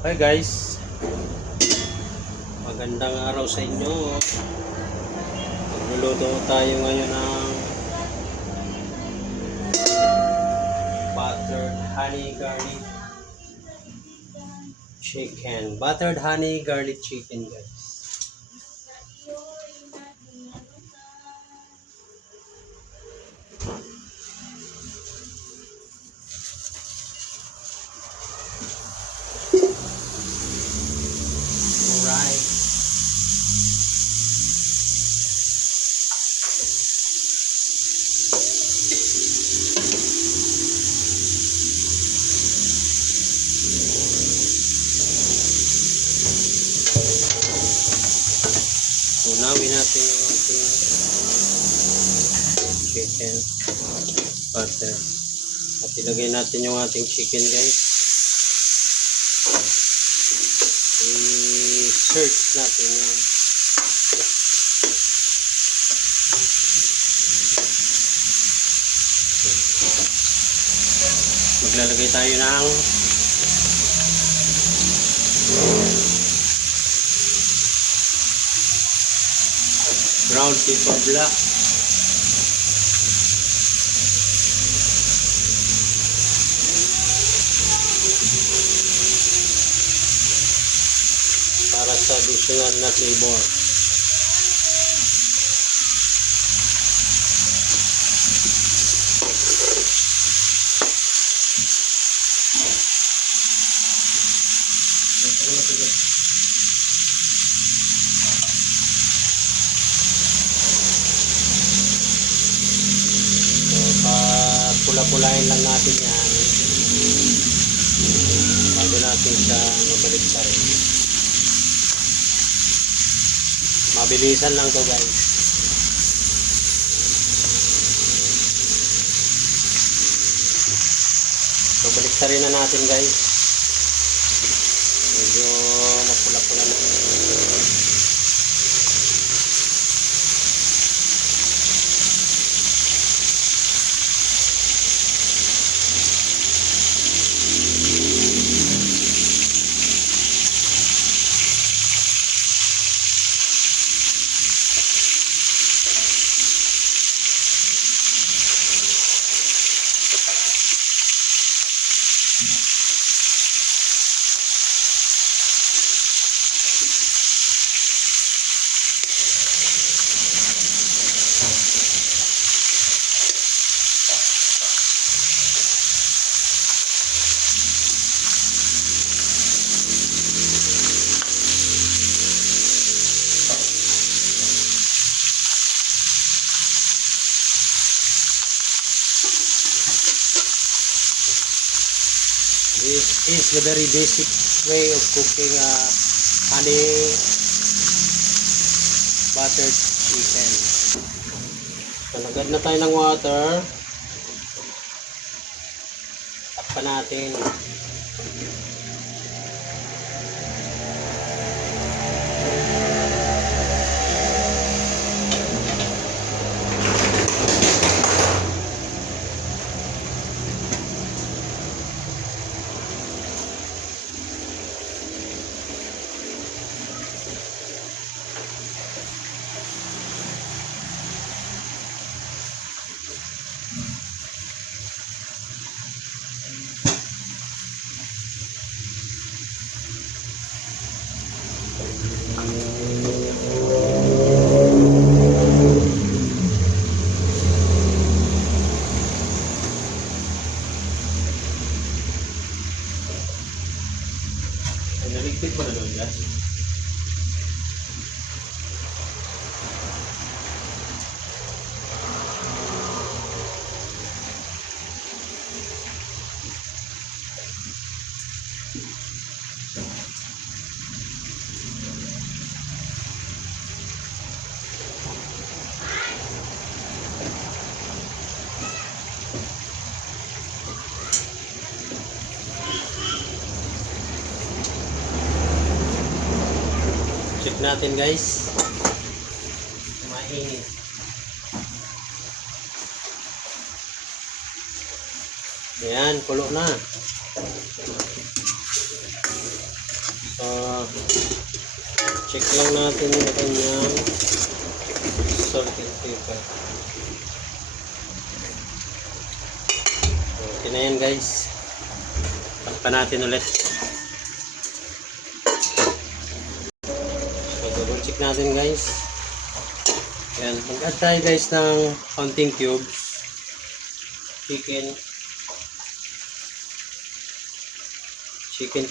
Hi guys, magandang araw sa inyo. Magluluto tayo ngayon ng buttered honey garlic chicken. Buttered honey garlic chicken guys. Alright. Unawin natin yung ating chicken butter. At ilagay natin yung ating chicken guys. I-search natin yung maglalagay tayo ng ground pepper black, para sa additional na flavor. Pula-pulain lang natin yan bago natin siya mabalik pa rin. Mabilisan lang to guys. So baliktarin na natin guys. Medyo mapula-pula na. This is the very basic way of cooking honey buttered chicken. Talagad na tayo ng water. Takpan natin. Naligpit pa na doon guys. Check natin guys. Mainit. Ayan, kulo na. So, check lang natin yung kanyang salted pepper. Okay na yan guys. Takpan natin ulit. So, double check natin guys. Ayan. Mag-add tayo guys ng counting cubes. Chicken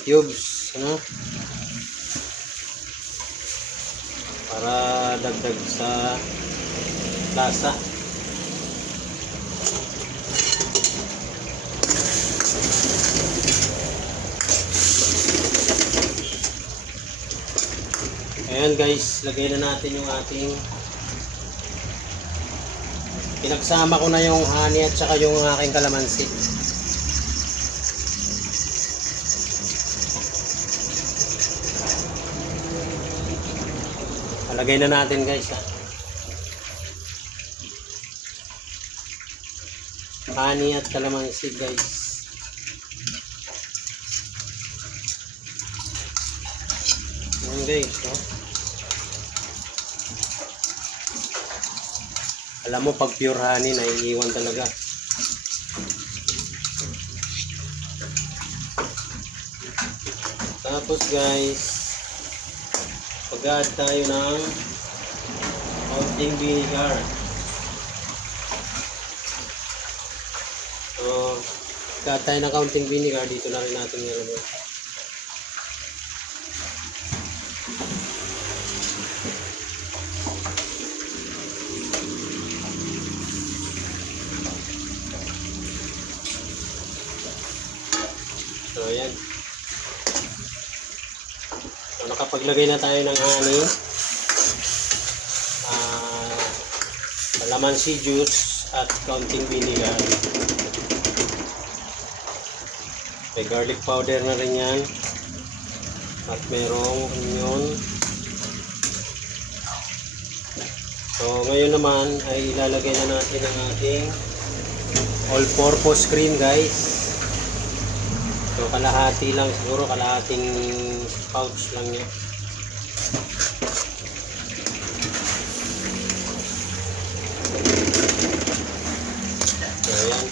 cubes. Ano? Para dagdag sa lasa. Ayan guys, lagay na natin yung ating pinagsama ko na yung honey at saka yung aking kalamansi. Lagay na natin guys ha. Honey at kalamansi guys. Ayan guys, no? Alam mo pag pure honey naiiwan talaga. Tapos guys, pag-add tayo ng counting vinegar. So, pag-add tayo ng counting vinegar, dito na rin natin nilagay. So, ayan. So, nakapaglagay na tayo ng honey, kalamansi juice at counting vinegar. May garlic powder na rin yan at merong onion. So ngayon naman ay ilalagay na natin ang ating all-purpose cream guys. So kalahati lang siguro, kalahating pouch lang yan. So ayan.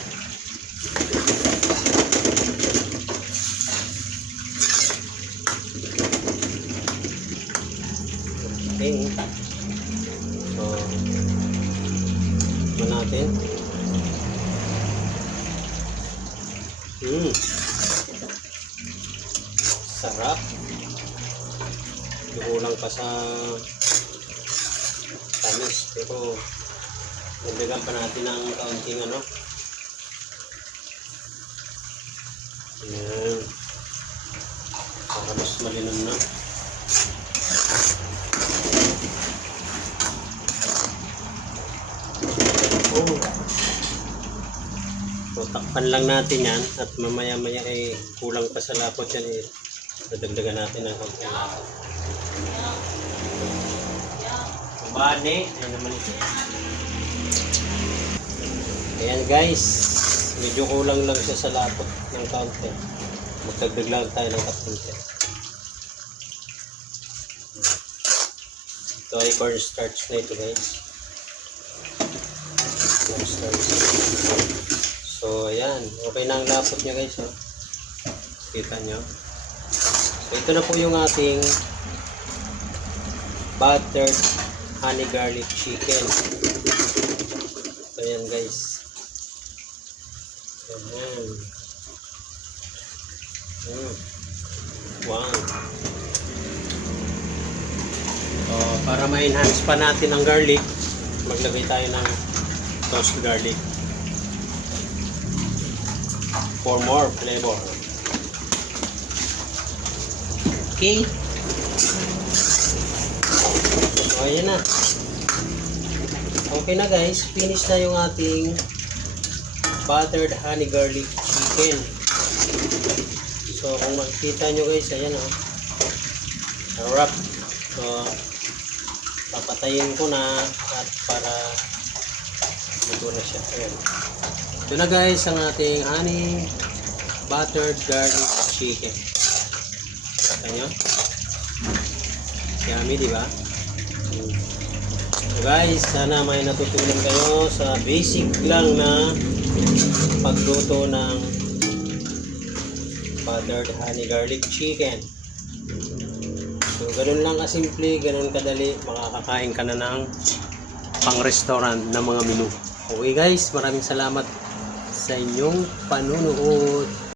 Okay. So natin. Sarap. Kulang pa sa tamis, pero dagdagan pa natin ng kaunting ano. Ayan. Para mas malinom na. So takpan lang natin yan at mamaya-maya ay kulang pa sa lapot yan eh. Dadagdagan natin ng kaunting lapot. Bane, ayan naman ito. Ayan guys, medyo kulang lang siya sa lapot ng kaunti. Magdagdag lang tayo ng kaunti. Ito ay cornstarch na ito guys. Cornstarch. So ayan, okay na ang lapot niya guys. Oh. Kita nyo. So ito na po yung ating buttered honey garlic chicken. So ayan guys. Ayan. Wow. So para ma-enhance pa natin ang garlic, maglagay tayo ng toast garlic for more flavor. Okay. So ayan na. Okay na guys, finish na yung ating buttered honey garlic chicken. So kung makikita nyo guys, ayan o. Wrap. So papatayin ko na at para luto na siya. Ayan. Ito na guys ang ating honey buttered garlic chicken. Kanya? Yummy, di ba? So guys, sana may natutunan kayo sa basic lang na pagluto ng buttered honey garlic chicken. So ganun lang kasimple, ganun kadali, makakakain ka na ng pang-restaurant na mga menu. Okay guys, maraming salamat sa inyong panunood.